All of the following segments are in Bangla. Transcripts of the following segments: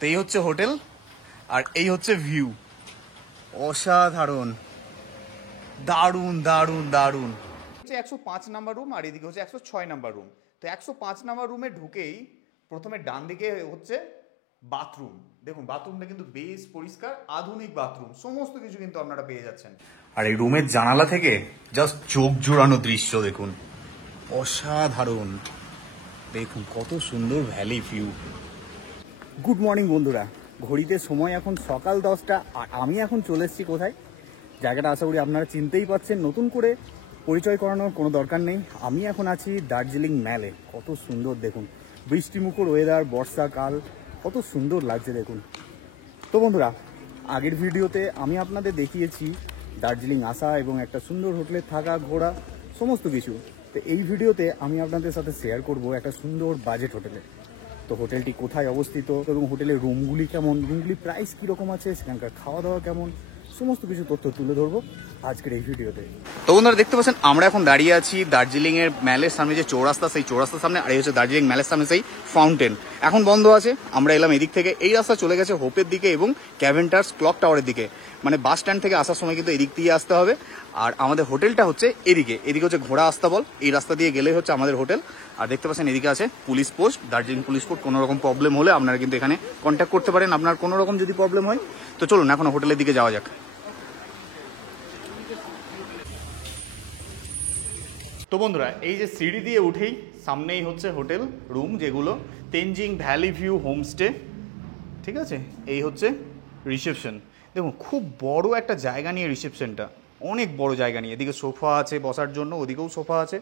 তো এই হচ্ছে হোটেল আর এই হচ্ছে ভিউ, অসাধারণ, দারুণ দারুণ দারুণ। হচ্ছে 105 নাম্বার রুম আর এদিকে হচ্ছে 106 নাম্বার রুম। তো 105 নাম্বার রুমে ঢুকেই প্রথমে ডান দিকে হচ্ছে বাথরুম। দেখুন বাথরুমটা কিন্তু বেশ পরিষ্কার, আধুনিক বাথরুম, সমস্ত কিছু কিন্তু আপনারা পেয়ে যাচ্ছেন। আর এই রুমের জানালা থেকে জাস্ট চোখ জোড়ানো দৃশ্য দেখুন, অসাধারণ। দেখুন কত সুন্দর ভ্যালি ভিউ। গুড মর্নিং বন্ধুরা, ঘড়িতে সময় এখন সকাল 10টা আর আমি এখন চলে এসেছি কোথায়, জায়গাটা আশা করি আপনারা চিনতেই পারছেন, নতুন করে পরিচয় করানোর কোনো দরকার নেই। আমি এখন আছি দার্জিলিং ম্যালে। কত সুন্দর দেখুন, বৃষ্টিমুখর ওয়েদার, বর্ষাকাল, কত সুন্দর লাগছে দেখুন। তো বন্ধুরা, আগের ভিডিওতে আমি আপনাদের দেখিয়েছি দার্জিলিং আসা এবং একটা সুন্দর হোটেলে থাকা, ঘোরা, সমস্ত কিছু। তো এই ভিডিওতে আমি আপনাদের সাথে শেয়ার করব একটা সুন্দর বাজেট হোটেলে। তো হোটেলটি কোথায় অবস্থিত এবং হোটেলের রুমগুলি কেমন, রুমগুলি প্রাইস কীরকম আছে, সেখানকার খাওয়া দাওয়া কেমন, সমস্ত কিছু তথ্য তুলে ধরবো আজকের এই ভিডিওতে। তো বন্ধুরা দেখতে পাচ্ছেন আমরা এখন দাঁড়িয়ে আছি দার্জিলিং এর ম্যালের সামনে, যে চৌরাস্তা, সেই চৌরাস্তার সামনে, আর এই হচ্ছে দার্জিলিং ম্যালের সামনে সেই ফাউন্টেন। এখন বন্ধ আছে, আমরা এলাম এদিক থেকে। এই রাস্তা চলে গেছে হোপের দিকে এবং ক্যাভেন্টার্স ক্লক টাওয়ারের দিকে, মানে বাস স্ট্যান্ড থেকে আসার সময় কিন্তু এদিক দিয়ে আসতে হবে। আর আমাদের হোটেলটা হচ্ছে এদিকে, এদিকে হচ্ছে ঘোড়া আস্তাবল, এই রাস্তা দিয়ে গেলেই হচ্ছে আমাদের হোটেল। আর দেখতে পাচ্ছেন এদিকে আছে police post, Darjeeling police post. কোনো রকম প্রবলেম হলে আপনারা কিন্তু এখানে কন্ট্যাক্ট করতে পারেন, আপনার কোনো রকম যদি প্রবলেম হয়। তো চলুন এখন হোটেলের দিকে যাওয়া যাক। তো বন্ধুরা, এই যে সিঁড়ি দিয়ে উঠেই সামনেই হচ্ছে হোটেল রুম, যেগুলো তেনজিং ভ্যালি ভিউ হোমস্টে, ঠিক আছে। এই হচ্ছে রিসেপশন। দেখুন খুব বড় একটা জায়গা নিয়ে রিসেপশনটা, অনেক বড় জায়গা নিয়ে। এদিকে সোফা আছে বসার জন্য, ওদিকেও সোফা আছে,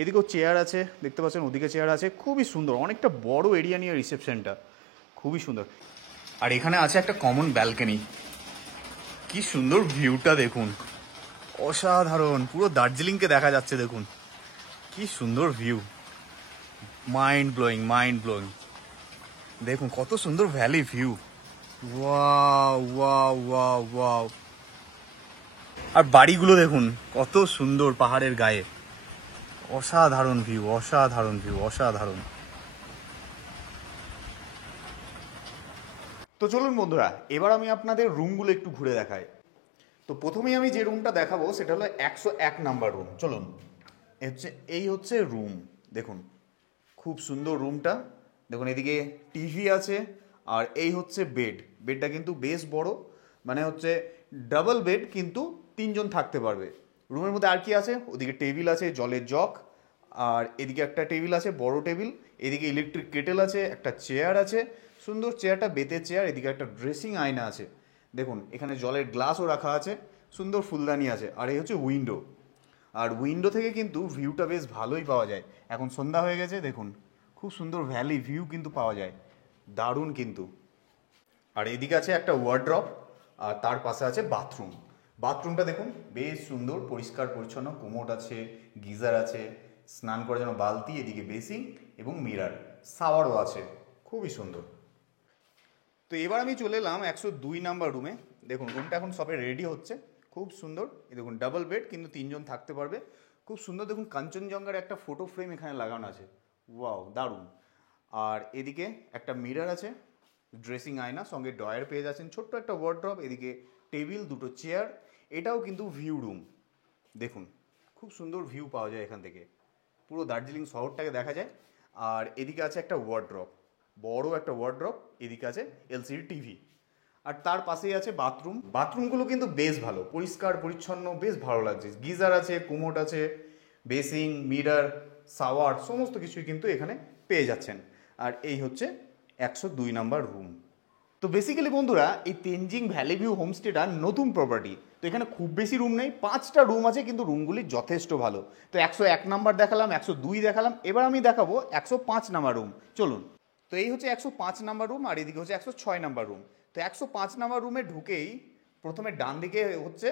এদিকেও চেয়ার আছে, দেখতে পাচ্ছেন ওদিকে চেয়ার আছে। খুবই সুন্দর, অনেকটা বড় এরিয়া নিয়ে রিসেপশনটা, খুবই সুন্দর। আর এখানে আছে একটা কমন ব্যালকনি, কি সুন্দর ভিউটা দেখুন, অসাধারণ, পুরো দার্জিলিংকে দেখা যাচ্ছে দেখুন, কি সুন্দর view, mind blowing, mind blowing. দেখুন কত সুন্দর valley view, wow wow wow wow. আর বাড়িগুলো দেখুন কত সুন্দর পাহাড়ের গায়ে, অসাধারণ ভিউ, অসাধারণ ভিউ, অসাধারণ। তো চলুন বন্ধুরা, এবার আমি আপনাদের রুমগুলো একটু ঘুরে দেখাই। তো প্রথমেই আমি যে রুমটা দেখাবো সেটা হলো 101 নাম্বার রুম। চলুন, এই হচ্ছে রুম, দেখুন খুব সুন্দর রুমটা। দেখুন এদিকে টিভি আছে, আর এই হচ্ছে বেড। বেডটা কিন্তু বেশ বড়, মানে হচ্ছে ডাবল বেড, কিন্তু 3জন থাকতে পারবে। রুমের মধ্যে আর কি আছে, ওদিকে টেবিল আছে, জলের জগ, আর এদিকে একটা টেবিল আছে, বড় টেবিল। এদিকে ইলেকট্রিক কেটেল আছে, একটা চেয়ার আছে, সুন্দর চেয়ারটা বেতের চেয়ার। এদিকে একটা ড্রেসিং আয়না আছে, দেখুন এখানে জলের গ্লাসও রাখা আছে, সুন্দর ফুলদানি আছে। আর এই হচ্ছে উইন্ডো, আর উইন্ডো থেকে কিন্তু ভিউটা বেশ ভালোই পাওয়া যায়। এখন সন্ধ্যা হয়ে গেছে, দেখুন খুব সুন্দর ভ্যালি ভিউ কিন্তু পাওয়া যায়, দারুণ কিন্তু। আর এদিকে আছে একটা ওয়ার্ড্রপ, আর তার পাশে আছে বাথরুম। বাথরুমটা দেখুন বেশ সুন্দর, পরিষ্কার পরিচ্ছন্ন, কোমোড আছে, গিজার আছে, স্নান করার জন্য বালতি, এদিকে বেসিং এবং মিরার, শাওয়ারও আছে, খুবই সুন্দর। তো এবার আমি চলে এলাম 102 নাম্বার রুমে। দেখুন রুমটা এখন সবে রেডি হচ্ছে, খুব সুন্দর। এই দেখুন ডাবল বেড, কিন্তু 3জন থাকতে পারবে, খুব সুন্দর। দেখুন কাঞ্চনজঙ্ঘার একটা ফটো ফ্রেম এখানে লাগানো আছে, ওয়াও দারুণ। আর এদিকে একটা মিরর আছে, ড্রেসিং আয়না, সঙ্গে ড্রয়ার পেয়ে যাচ্ছেন, ছোট্ট একটা ওয়ার্ড্রপ, এদিকে টেবিল, দুটো চেয়ার। এটাও কিন্তু ভিউ রুম, দেখুন খুব সুন্দর ভিউ পাওয়া যায় এখান থেকে, পুরো দার্জিলিং শহরটাকে দেখা যায়। আর এদিকে আছে একটা ওয়ার্ড্রপ, বড় একটা ওয়ার্ড্রপ, এদিকে আছে এলসিডি টিভি, আর তার পাশেই আছে বাথরুম। বাথরুমগুলো কিন্তু বেশ ভালো, পরিষ্কার পরিচ্ছন্ন, বেশ ভালো লাগছে। গিজার আছে, কোমোড আছে, বেসিং, মিরার, শাওয়ার, সমস্ত কিছুই কিন্তু এখানে পেয়ে যাচ্ছেন। আর এই হচ্ছে 102 নাম্বার রুম। তো বেসিক্যালি বন্ধুরা, এই তেনজিং ভ্যালি ভিউ হোমস্টেটা নতুন প্রপার্টি। তো এখানে খুব বেশি রুম নেই, 5টা রুম আছে, কিন্তু রুমগুলি যথেষ্ট ভালো। তো 101 নাম্বার দেখালাম, 102 দেখালাম, এবার আমি দেখাবো 105 নাম্বার রুম। চলুন। তো এই হচ্ছে 105 নাম্বার রুম, আর এদিকে হচ্ছে 106 নাম্বার রুম। তো 105 নাম্বার রুমে ঢুকেই প্রথমে ডান দিকে হচ্ছে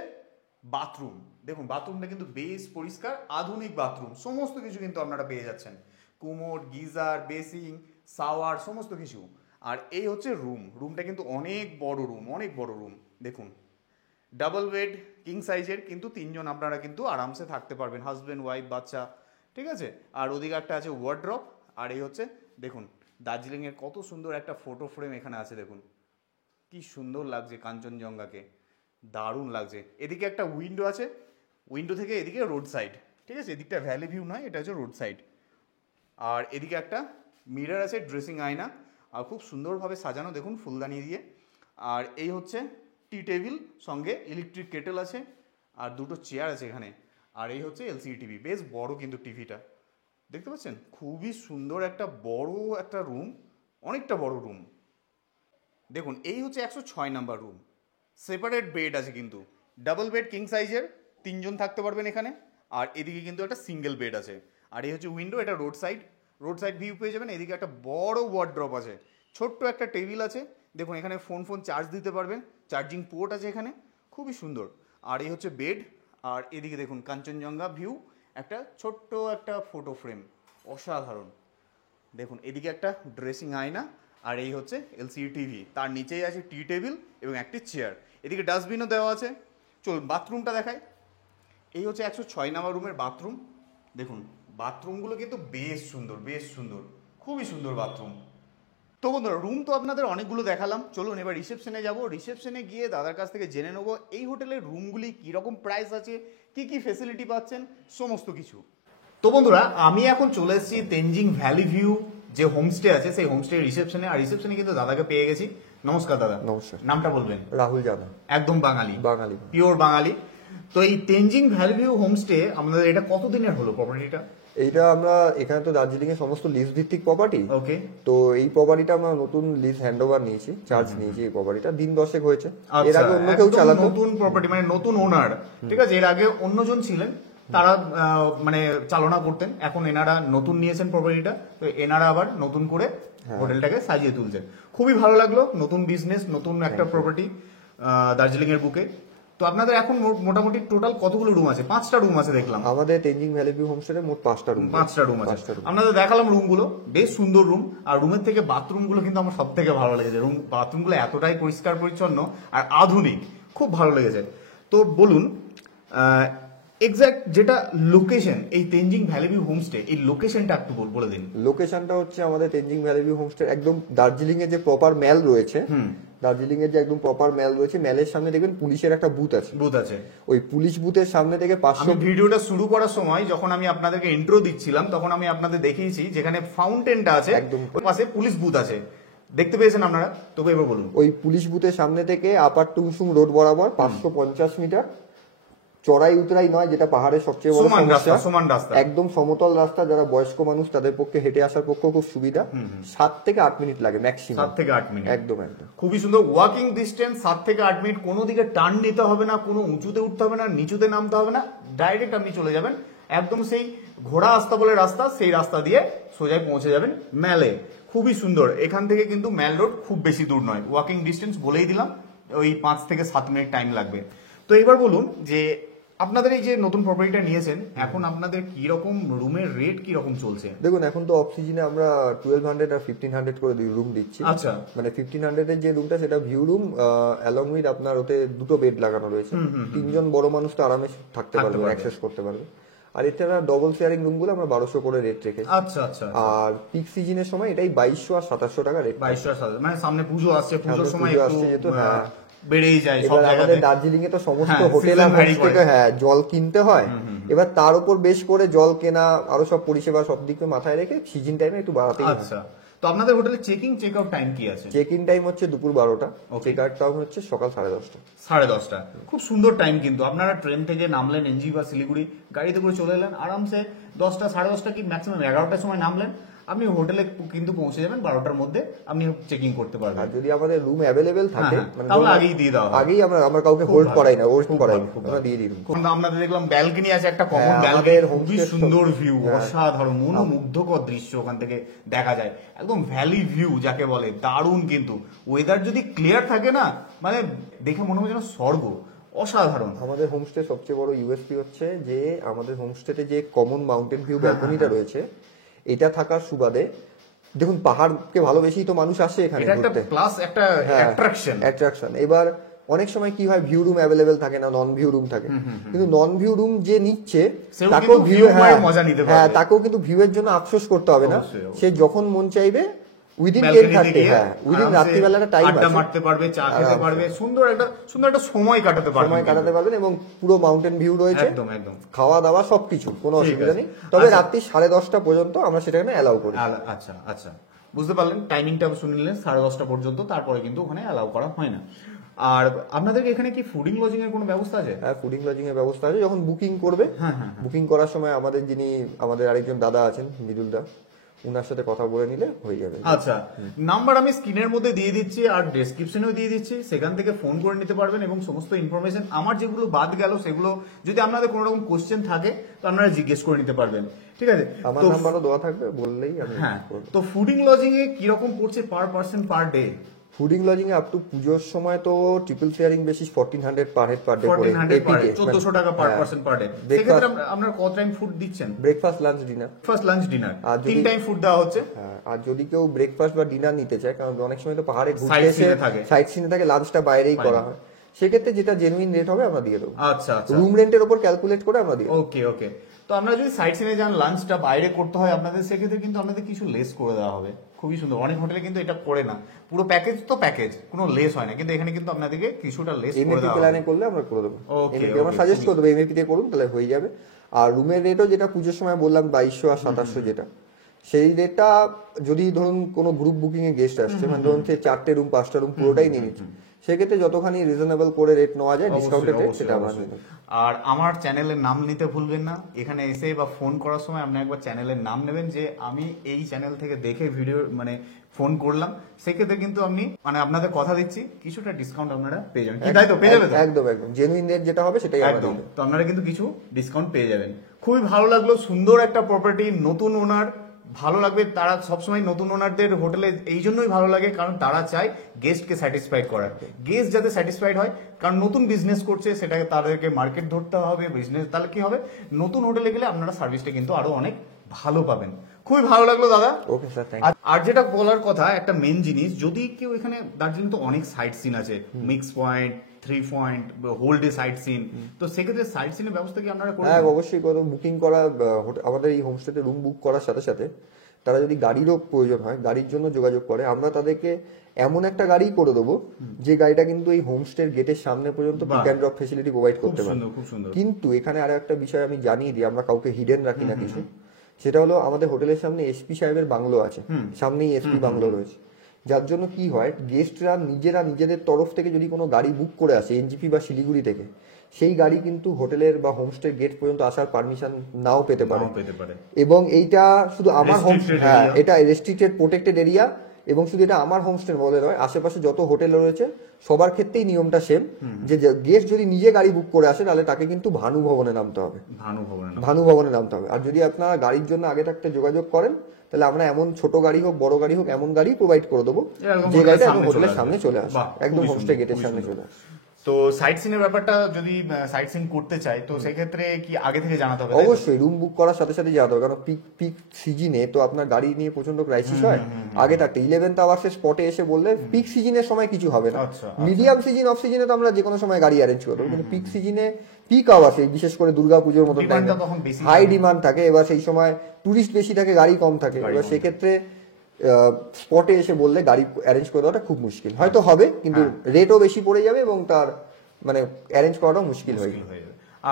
বাথরুম। দেখুন বাথরুমটা কিন্তু বেশ পরিষ্কার, আধুনিক বাথরুম, সমস্ত কিছু কিন্তু আপনারা পেয়ে যাচ্ছেন, কোমোড, গিজার, বেসিং, শাওয়ার, সমস্ত কিছু। আর এই হচ্ছে রুম, রুমটা কিন্তু অনেক বড় রুম, অনেক বড় রুম। দেখুন ডাবল বেড, কিং সাইজের, কিন্তু 3জন আপনারা কিন্তু আরামসে থাকতে পারবেন, হাজব্যান্ড ওয়াইফ বাচ্চা, ঠিক আছে। আর ওদিকে একটা আছে ওয়ার্ড্রপ, আর এই হচ্ছে দেখুন দার্জিলিংয়ের কত সুন্দর একটা ফটো ফ্রেম এখানে আছে দেখুন, কি সুন্দর লাগছে কাঞ্চনজঙ্ঘাকে, দারুণ লাগছে। এদিকে একটা উইন্ডো আছে, উইন্ডো থেকে এদিকে রোড সাইড, ঠিক আছে, এদিকটা ভ্যালি ভিউ নয়, এটা হচ্ছে রোড সাইড। আর এদিকে একটা মিরর আছে, ড্রেসিং আয়না, আর খুব সুন্দরভাবে সাজানো দেখুন ফুলদানি দিয়ে। আর এই হচ্ছে টি টেবিল, সঙ্গে ইলেকট্রিক কেটেল আছে, আর দুটো চেয়ার আছে এখানে। আর এই হচ্ছে এলসিডি টিভি, বেশ বড় কিন্তু টিভিটা, দেখতে পাচ্ছেন, খুবই সুন্দর একটা বড় একটা রুম, অনেকটা বড় রুম। দেখুন এই হচ্ছে 106 নাম্বার রুম, সেপারেট বেড আছে কিন্তু, ডাবল বেড কিং সাইজের, 3 জন থাকতে পারবেন এখানে। আর এদিকে কিন্তু একটা সিঙ্গেল বেড আছে। আর এই হচ্ছে উইন্ডো, এটা রোড সাইড ভিউ পেয়ে যাবেন। এদিকে একটা বড় ওয়ার্ড্রপ আছে, ছোট্ট একটা টেবিল আছে, দেখুন এখানে ফোন চার্জ দিতে পারবেন, চার্জিং পোর্ট আছে এখানে, খুবই সুন্দর। আর এই হচ্ছে বেড, আর এদিকে দেখুন কাঞ্চনজঙ্ঘা ভিউ, একটা ছোট্ট একটা ফটো ফ্রেম, অসাধারণ। দেখুন এদিকে একটা ড্রেসিং আয়না, আর এই হচ্ছে এলসিডি টিভি, তার নিচেই আছে টি টেবিল এবং একটি চেয়ার, এদিকে ডাস্টবিনও দেওয়া আছে। চলুন বাথরুমটা দেখাই। এই হচ্ছে 106 নাম্বার রুমের বাথরুম। দেখুন বাথরুমগুলো কিন্তু বেশ সুন্দর, খুবই সুন্দর বাথরুম। তো বন্ধুরা, রুম তো আপনাদের অনেকগুলো দেখালাম, চলুন এবার রিসেপশনে যাব। রিসেপশনে গিয়ে দাদার কাছ থেকে জেনে নেবো এই হোটেলের রুমগুলি কীরকম প্রাইস আছে, কি কি ফেসিলিটি পাচ্ছেন, সমস্ত কিছু। তো বন্ধুরা, আমি এখন চলে এসেছি তেনজিং ভ্যালি ভিউ যে হোমস্টে আছে, সেই হোমস্টে রিসেপশনে। আর রিসেপশনে কিন্তু দাদাকে পেয়ে গেছি। নমস্কার দাদা। নমস্কার। নামটা বলবেন? রাহুল যাদব। একদম বাঙালি, বাঙালি, পিওর বাঙালি। তো এই তেনজিং ভ্যালি ভিউ হোমস্টে আমাদের এটা কতদিনের হলো প্রপার্টিটা? এইটা আমরা এখানে তো দার্জিলিং এর সমস্ত লিজ ভিত্তিক প্রপার্টি। ওকে। তো এই প্রপার্টিটা আমরা নতুন লিজ হ্যান্ডওভার নিয়েছি, চার্জ নিয়েছি। এই প্রপার্টিটা দিন 10 হয়েছে। এর আগে অন্য কেউ চালাতো, নতুন প্রপার্টি মানে নতুন ওনার, ঠিক আছে। এর আগে অন্যজন ছিলেন, তারা মানে চালনা করতেন, এখন এনারা নতুন নিয়েছেন প্রপার্টিটা, তো এনারা আবার নতুন করে হোটেলটাকে সাজিয়ে তুলছেন। খুবই ভালো লাগলো, নতুন বিজনেস, নতুন একটা প্রপার্টি দার্জিলিং এর বুকে। তো আপনাদের এখন মোটামুটি টোটাল কতগুলো রুম আছে? 5টা রুম আছে দেখলাম আমাদের তেনজিং ভ্যালি ভিউ হোমস্টে মোট 5টা রুম। 5টা রুম আছে। আপনাদের দেখালাম রুমগুলো, বেশ সুন্দর রুম। আর রুমের থেকে বাথরুমগুলো কিন্তু আমার সব থেকে ভালো লেগেছে। রুম বাথরুমগুলো এতটাই পরিষ্কার পরিচ্ছন্ন আর আধুনিক, খুব ভালো লেগেছে। তো বলুন এক্সাক্ট যেটা লোকেশন এই তেনজিং ভ্যালি ভিউ হোমস্টে, এই লোকেশনটা একটু বলে দিন। লোকেশনটা হচ্ছে আমাদের তেনজিং ভ্যালি ভিউ হোমস্টে একদম দার্জিলিং এর যে প্রপার ম্যাল রয়েছে, দার্জিলিং এর যে একদম প্রপার ম্যাল রয়েছে, ম্যালের সামনে দেখবেন পুলিশের একটা বুথ আছে। ওই পুলিশ বুথের সামনে থেকে 500। ভিডিওটা শুরু করার সময় যখন আমি আপনাদেরকে ইন্ট্রো দিচ্ছিলাম, তখন আমি আপনাদের দেখিয়েছি যেখানে ফাউন্টেনটা আছে, একদম পাশে পুলিশ বুথ আছে, দেখতে পেয়েছেন আপনারা? তবে এবার বলুন। ওই পুলিশ বুথের সামনে থেকে আপার টুংসুং রোড বরাবর 550 মিটার, চড়াই উতরাই নয়, যেটা পাহাড়ের সবচেয়ে বড় সমস্যা, সমান রাস্তা, একদম সমতল রাস্তা। যারা বয়স্ক মানুষ তাদের পক্ষে হেঁটে আসার পক্ষে খুব সুবিধা। 7 থেকে 8 মিনিট লাগে ম্যাক্সিমাম। 7 থেকে 8 মিনিট, একদম। খুবই সুন্দর ওয়াকিং ডিস্টেন্স, 7 থেকে 8 মিনিট। কোনো দিকে টার্ন নিতে হবে না, কোনো উঁচুতে উঠতে হবে না, নিচুতে নামতে হবে না, ডাইরেক্ট আপনি চলে যাবেন একদম সেই ঘোড়া রাস্তা বলে রাস্তা, সেই রাস্তা দিয়ে সোজাই পৌঁছে যাবেন ম্যালে। খুবই সুন্দর। এখান থেকে কিন্তু ম্যাল রোড খুব বেশি দূর নয়, ওয়াকিং ডিস্টেন্স বলেই দিলাম, ওই 5 থেকে 7 মিনিট টাইম লাগবে। তো এবার বলুন যে আপনাদের এই যে নতুন প্রপার্টিটা নিয়েছেন, এখন আপনাদের কি রকম রুমের রেট কি রকম চলছে? দেখুন এখন তো অফ সিজনে আমরা 1200 আর 1500 করে রুম দিচ্ছি। আচ্ছা, মানে 1500 এর যে রুমটা সেটা ভিউ রুম, অ্যালং উইথ আপনার ওতে 2টো বেড লাগানো রয়েছে। 3 জন বড় মানুষ তো আরামে থাকতে পারবে, অ্যাক্সেস করতে পারবে। আর এছাড়া ডবল শেয়ারিং রুমগুলো আমরা 1200 করে রেট রেখেছি। আচ্ছা। আর পিক সিজনের সময় এটাই 2200 আর 2700 টাকা রেট। 2200 আর 2700, মানে সামনে পুজো আসছে, পুজোর সময় একটু হ্যাঁ বেড়েই যায় সব জায়গাতে। আমাদের দার্জিলিং এ তো সমস্ত হোটেল আর হোমস্টেতে জল কিনতে হয়, এবার তার উপর বেশ করে জল কেনা, আরো সব পরিষেবা সব দিকে মাথায় রেখে সিজন টাইমে একটু বাড়াতেই হয়। আচ্ছা, তো আপনাদের হোটেলে চেকিং চেক আউট টাইম কি আছে? চেক ইন টাইম হচ্ছে দুপুর 12টা, চেক আউট টাইম হচ্ছে সকাল 10:30। 10:30। খুব সুন্দর টাইম কিন্তু। আপনারা ট্রেন থেকে নামলেন এনজি বা শিলিগুড়ি, গাড়িতে করে চলে এলেন আরামসে 10টা 10:30 কি ম্যাক্সিমাম 11টার সময় নামলেন, আপনি হোটেলে কিন্তু পৌঁছে যাবেন 12টার মধ্যে, আপনি চেকিং করতে পারবেন। আর যদি আমাদের রুম অ্যাভেলেবেল থাকে তাহলে আগেই দিয়ে দাও, আগেই আমরা কাউকে হোল্ড করাই না, আমরা দিয়ে দিই। আপনাদের দেখলাম ব্যালকনি আছে, একটা কমন ব্যালকনি, খুবই সুন্দর ভিউ, অসাধারণ মনোমুগ্ধকর দৃশ্য ওখান থেকে দেখা যায়, একদম ভ্যালি ভিউ যাকে বলে, দারুণ। কিন্তু ওয়েদার যদি ক্লিয়ার থাকে না, মানে দেখে মনে হয় যেন স্বর্গ, অসাধারণ। আমাদের হোমস্টে সবচেয়ে বড় ইউএসপি হচ্ছে যে আমাদের হোমস্টেতে যে কমন মাউন্টেন ভিউ ব্যালকনিটা রয়েছে, এটা থাকার সুবাদে দেখুন পাহাড়কে ভালোবেসেই তো মানুষ আসে এখানে ঘুরতে, প্লাস একটা অ্যাট্রাকশন। এবার অনেক সময় কি হয়, ভিউ রুম অ্যাভেলেবেল থাকে না, নন ভিউ রুম থাকে, কিন্তু নন ভিউ রুম যে নিচ্ছে তাকেও কিন্তু ভিউ এর জন্য আফসোস করতে হবে না। সে যখন মন চাইবে Within balcony 10:30, তে গিয়ে হ্যাঁ, within আরামসে রাত্রিবেলাটা time আড্ডা আছে। মারতে পারবে, চা খেতে আরামসে। পারবে, সুন্দর একটা সময় কাটাতে পারবে। সময় কাটাতে পারবেন এবং পুরো মাউন্টেন ভিউ রয়েছে, একদম একদম। খাওয়া দাওয়া সবকিছু, কোনো ঠিক অসুবিধা আছে। নেই। তবে আচ্ছা। রাত্রি 10:30 পর্যন্ত আমরা সেটাকে অ্যালাউ করি। আচ্ছা আচ্ছা, বুঝতে পারলেন, টাইমিংটা শুনে নিলেন 10:30 পর্যন্ত, তারপরে কিন্তু ওখানে অ্যালাউ করা হয় না। আর আপনাদের এখানে কি ফুডিং লজিং এর কোনো ব্যবস্থা আছে? হ্যাঁ, ফুডিং লজিং এর ব্যবস্থা আছে। যখন বুকিং করবে, বুকিং করার সময় আমাদের আরেকজন দাদা আছেন, মৃদুল দা, উনার সাথে কথা বলে নিলে হয়ে যাবে। আচ্ছা, নাম্বার আমি স্ক্রিনের মধ্যে দিয়ে দিচ্ছি আর ডেসক্রিপশনেও দিয়ে দিচ্ছি, সেখান থেকে ফোন করে নিতে পারবেন এবং সমস্ত ইনফরমেশন, আমার যেগুলো বাদ গেল সেগুলো যদি আপনাদের কোনো রকম কোশ্চেন থাকে তো আপনারা জিজ্ঞেস করে নিতে পারবেন, ঠিক আছে? আমার তো নাম্বারও দেওয়া থাকবে, বললেই আমি হ্যাঁ, করব। তো ফুডিং লজিং এ কিরকম পড়ছে per person per day? Fooding lodging A up to পুজোর সময় তো triple sharing basis 1400 per head per day করে, 1400 পার ডে, এপিকে 1400 টাকা পার পার্সন পার ডে। সেক্ষেত্রে আপনারা কত টাইম ফুড দিচ্ছেন? Breakfast, lunch, dinner. First lunch dinner আর যদি- 3 টাইম ফুড দেওয়া হচ্ছে। হ্যাঁ, আর যদি কেউ ব্রেকফাস্ট বা ডিনার নিতে চায়, কারণ অনেক সময় তো পাহাড়ে ঘুরতে Sight এসে seeing-এ থাকে। সাইট সিনে থাকে, লাঞ্চটা বাইরেই করা হয়, সেক্ষেত্রে যেটা জেনুইন রেট হবে আমরা দিয়ে দেবো। আচ্ছা আচ্ছা, রুম রেন্টের উপর ক্যালকুলেট করে আমরা দিয়ে দেবো। ওকে ওকে। তো আমরা যদি সাইট সিনে যান, লাঞ্চটা বাইরে করতে হয় আপনাদের, সেক্ষেত্রে কিন্তু আপনাদের কিছু লেস করে দেওয়া হবে। খুবই সুন্দর, অনেক হোটেলে কিন্তু এটা করে না, পুরো প্যাকেজ তো প্যাকেজ, কোনো লেস হয় না, কিন্তু এখানে কিন্তু আপনাদেরকে কিছুটা লেস করে এমএপি দেওয়া প্ল্যানে হবে। করলে আমরা করে দেবো। Okay, এমএপি আমরা okay, সাজেস্ট খুবই- করে দেবো, এমএপি তে করুন, তাহলে হয়ে যাবে। আর রুমের রেটও যেটা পুজোর সময় বললাম 2200 আর 2700, যেটা সেই রেটটা যদি ধরুন কোনো গ্রুপ বুকিং এ গেস্ট আসছে, মানে ধরুন সে 4টে রুম 5টা রুম পুরোটাই নিয়ে নিচ্ছে, সেক্ষেত্রে যতখানি রিজনেবল করে রেট নেওয়া যায়, ডিসকাউন্টেড রেট, সেটা আমরা নিয়ে নেবো। আর আমার চ্যানেলের নাম নিতে ভুলবেন না, এখানে এসে বা ফোন করার সময় আপনি একবার চ্যানেলের নাম নেবেন, যে আমি এই চ্যানেল থেকে দেখে ভিডিও মানে ফোন করলাম, সেক্ষেত্রে কিন্তু আমি মানে আপনাদের কথা দিচ্ছি কিছুটা ডিসকাউন্ট আপনারা পেয়ে যাবেন, কি তাই তো? পেয়ে যাবেন তো? একদম একদম জেনুইন রেট যেটা হবে সেটাই আমরা একদম, দিয়ে দেবো। তো আপনারা কিন্তু কিছু ডিসকাউন্ট পেয়ে যাবেন। খুবই ভালো লাগলো, সুন্দর একটা প্রপার্টি, নতুন ওনার, ভালো লাগবে। তারা সবসময় নতুন ওনারদের হোটেলে এই জন্যই ভালো লাগে, কারণ তারা চায় গেস্টকে স্যাটিসফাইড করার, গেস্ট যাতে স্যাটিসফাইড হয়, কারণ নতুন বিজনেস করছে, সেটাকে তাদেরকে মার্কেট ধরতে হবে, বিজনেস, তাহলে কি হবে, নতুন হোটেলে গেলে আপনারা সার্ভিসটা কিন্তু আরো অনেক ভালো পাবেন। খুবই ভালো লাগলো দাদা। ওকে স্যার, থ্যাংক আর যেটা বলার কথা, একটা মেন জিনিস, যদি কেউ এখানে, দার্জিলিং তো অনেক সাইট সিন আছে, mix point, 3 point, whole day sightseeing, তো সেক্ষেত্রে সাইট সিনের ব্যবস্থা কি আপনারা করে হ্যাঁ, দেন? অবশ্যই করো। বুকিং করা, আমাদের এই হোমস্টেতে রুম বুক করার সাথে সাথে তারা যদি গাড়িরও প্রয়োজন হয়, গাড়ির জন্য যোগাযোগ করে, আমরা তাদেরকে এমন একটা গাড়ি করে দেবো যে গাড়িটা কিন্তু এই হোমস্টের গেটের সামনে পর্যন্ত pick and drop facility provide খুব করতে পারে। সুন্দর, খুব সুন্দর। কিন্তু এখানে আরো একটা বিষয় আমি জানিয়ে দিই, আমরা কাউকে হিডেন রাখি না কিছু, সেটা হলো আমাদের হোটেলের সামনে এসপি সাহেবের বাংলো আছে, সামনেই এসপি বাংলো রয়েছে, যার জন্য কি হয়, গেস্টরা নিজেদের তরফ থেকে যদি কোনো গাড়ি বুক করে আসে এনজিপি বা শিলিগুড়ি থেকে, সেই গাড়ি কিন্তু হোটেলের বা হোমস্টে গেট পর্যন্ত আসার পারমিশন নাও পেতে পারে। এবং এইটা শুধু আমার হোম, Restricted হ্যাঁ, area। এটা রেস্ট্রিক্টেড প্রোটেক্টেড এরিয়া, এবং শুধু এটা আমার হোমস্টে বলে নয়, আশেপাশে যত হোটেল রয়েছে সবার ক্ষেত্রেই নিয়মটা সেম, যে গেস্ট যদি নিজে গাড়ি বুক করে আসে, তাহলে তাকে কিন্তু ভানু ভবনে নামতে হবে, ভানু ভবনে নামতে হবে। আর যদি আপনারা গাড়ির জন্য আগে থাকতে যোগাযোগ করেন, তাহলে আমরা এমন ছোট গাড়ি হোক বড় গাড়ি হোক এমন গাড়ি প্রোভাইড করে দেবো, যে গাড়িটা একদম হোটেলের সামনে চলে আসে, একদম হোমস্টে গেটের সামনে চলে আসে। তো সাইট সিনের ব্যাপারটা, যদি সাইট সিন করতে চাই, তো সেক্ষেত্রে কি আগে থেকে জানাতে হবে? অবশ্যই রুম বুক করার সাথে সাথে যেতে হবে, কারণ পিক সিজনে তো আপনার গাড়ি নিয়ে প্রচন্ড ক্রাইসিস হয়। আগে থাকতে 11th আওয়ার্সে স্পটে এসে বললে, পিক সিজনের সময় কিছু হবে না, মিডিয়াম সিজন অফ সিজনে তো আমরা যে কোনো সময় গাড়ি অ্যারেঞ্জ করে দেবো, কিন্তু পিক সিজনে, পিক আওয়ার্সে, বিশেষ করে দুর্গাপুজোর মতো হাই ডিমান্ড থাকে, এবার সেই সময় টুরিস্ট বেশি থাকে, গাড়ি কম থাকে, এবার সেক্ষেত্রে স্পটে এসে বললে গাড়ি অ্যারেঞ্জ করে দেওয়াটা খুব মুশকিল, হয়তো হবে কিন্তু রেটও বেশি পড়ে যাবে এবং তার মানে অ্যারেঞ্জ করাটাও মুশকিল হয়ে যাবে।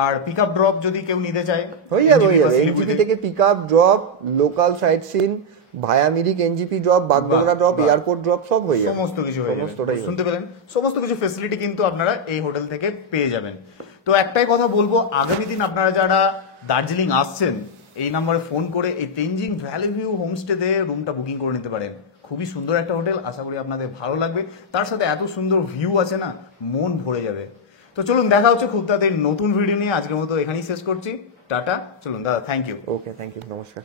আর পিক আপ ড্রপ যদি কেউ নিতে চায়, হয়ে যাবে এনজিপি থেকে pick up drop, local sightseeing, via Mirik NJP drop, Bagdogra drop, airport drop, সব হয়ে যাবে, সমস্ত কিছু হয়ে যাবে। শুনতে পেলেন, সমস্ত কিছু ফেসিলিটি কিন্তু আপনারা এই হোটেল থেকে পেয়ে যাবেন। তো একটাই কথা বলবো, আগামী দিন আপনারা যারা দার্জিলিং আসছেন, এই নম্বরে ফোন করে এই তেনজিং ভ্যালি ভিউ হোমস্টেতে রুমটা বুকিং করে নিতে পারেন। খুবই সুন্দর একটা হোটেল, আশা করি আপনাদের ভালো লাগবে, তার সাথে এত সুন্দর ভিউ আছে না, মন ভরে যাবে। তো চলুন, দেখা হচ্ছে খুব তাড়াতাড়ি নতুন ভিডিও নিয়ে। আজকের মতো এখানেই শেষ করছি, টাটা। চলুন দাদা, thank you. Okay, thank you, নমস্কার।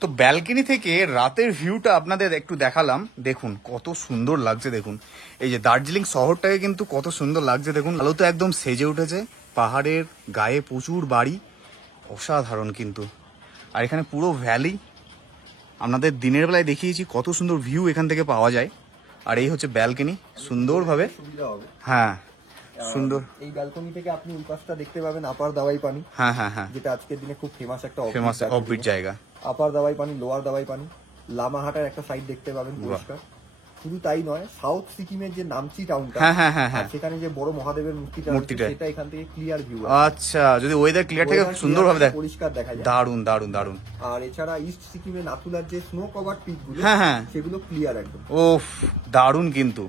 তো ব্যালকনি থেকে রাতের ভিউটা আপনাদের একটু দেখালাম, দেখুন কত সুন্দর লাগছে, দেখুন এই যে দার্জিলিং শহরটাকে কিন্তু কত সুন্দর লাগছে, দেখুন আলো তো একদম সেজে উঠেছে, পাহাড়ের গায়ে প্রচুর বাড়ি, অসাধারণ কিন্তু। আর এখানে পুরো ভ্যালি, আপনাদের দিনের বেলায় দেখিয়েছি কত সুন্দর ভিউ এখান থেকে পাওয়া যায়। আর এই হচ্ছে ব্যালকনি, সুন্দরভাবে, সুবিধা হবে, হ্যাঁ সুন্দর। এই ব্যালকনি থেকে আপনি ওই পাশটা দেখতে পাবেন আপার দাওয়াই পানি, হ্যাঁ হ্যাঁ হ্যাঁ, যেটা আজকের দিনে খুব ফেমাস একটা ফেমাস অফবিট জায়গা। আপার দাওয়াই পানি, লোয়ার দাওয়াই পানি, লামাহাটার একটা সাইড দেখতে পাবেন পরিষ্কার। শুধু তাই নয়, সাউথ সিকিমের যে নামচি টাউনটা, হ্যাঁ। সেখানে যে বড় মহাদেবের মূর্তিটা আছে, সেটা এখান থেকে ক্লিয়ার ভিউ। আচ্ছা, যদি ওয়েদার ক্লিয়ার থাকে সুন্দর ভাবে পরিষ্কার দেখা যায়। দারুন। আর এছাড়া ইস্ট সিকিমে নাথুলার যে স্নো কভার পিক গুলো, হ্যাঁ সেগুলো ক্লিয়ার একদম। ওফ, দারুন কিন্তু।